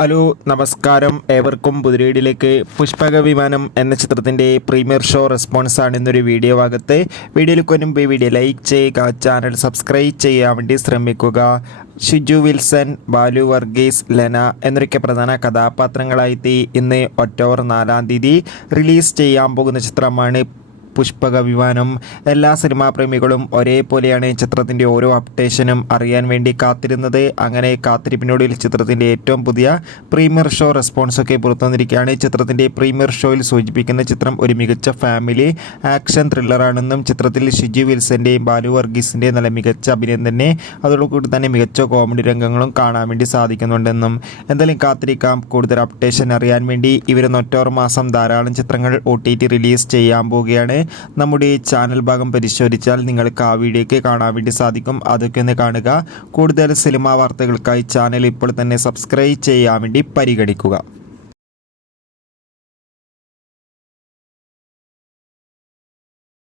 Hello നമസ്കാരം, ഏവർക്കും പുതിരയിലേക്ക് പുഷ്പക വിമാനം എന്ന ചിത്രത്തിൻ്റെ പ്രീമിയർ ഷോ റെസ്പോൺസാണ് ഇന്നൊരു വീഡിയോ ഭാഗത്ത്. വീഡിയോയിലേക്ക് മുൻപ് വീഡിയോ ലൈക്ക് ചെയ്യുക, ചാനൽ സബ്സ്ക്രൈബ് ചെയ്യാൻ വേണ്ടി ശ്രമിക്കുക. ഷിജു വിൽസൺ, ബാലു വർഗീസ്, ലെന എന്നൊക്കെ പ്രധാന കഥാപാത്രങ്ങളായി ഇന്ന് ഒക്ടോബർ 4-ാം തീയതി റിലീസ് ചെയ്യാൻ പോകുന്ന ചിത്രമാണ് പുഷ്പക വിമാനം. എല്ലാ സിനിമാ പ്രേമികളും ഒരേപോലെയാണ് ചിത്രത്തിൻ്റെ ഓരോ അപ്ഡേഷനും അറിയാൻ വേണ്ടി കാത്തിരുന്നത്. അങ്ങനെ കാത്തിരിപ്പിനോടിൽ ചിത്രത്തിൻ്റെ ഏറ്റവും പുതിയ പ്രീമിയർ ഷോ റെസ്പോൺസൊക്കെ പുറത്തു വന്നിരിക്കുകയാണ്. ചിത്രത്തിൻ്റെ പ്രീമിയർ ഷോയിൽ സൂചിപ്പിക്കുന്ന ചിത്രം ഒരു മികച്ച ഫാമിലി ആക്ഷൻ ത്രില്ലറാണെന്നും ചിത്രത്തിൽ ഷിജു വിൽസൻ്റെയും ബാലു വർഗീസിൻ്റെയും നല്ല മികച്ച അഭിനയം തന്നെ, അതോടുകൂടി തന്നെ മികച്ച കോമഡി രംഗങ്ങളും കാണാൻ വേണ്ടി സാധിക്കുന്നുണ്ടെന്നും. എന്തായാലും കാത്തിരിക്കാം. കൂടുതൽ അപ്ഡേഷൻ അറിയാൻ വേണ്ടി ഇവരൊന്ന് ഒക്ടോബർ മാസം ധാരാളം ചിത്രങ്ങൾ OTT റിലീസ് ചെയ്യാൻ പോവുകയാണ്. നമ്മുടെ ചാനൽ ഭാഗം പരിശോധിച്ചാൽ നിങ്ങൾക്ക് ആ വീഡിയോയ്ക്ക് കാണാൻ വേണ്ടി സാധിക്കും. അതൊക്കെ ഒന്ന് കാണുക. കൂടുതൽ സിനിമാ വാർത്തകൾക്കായി ചാനൽ ഇപ്പോൾ തന്നെ സബ്സ്ക്രൈബ് ചെയ്യാൻ വേണ്ടി പരിഗണിക്കുക.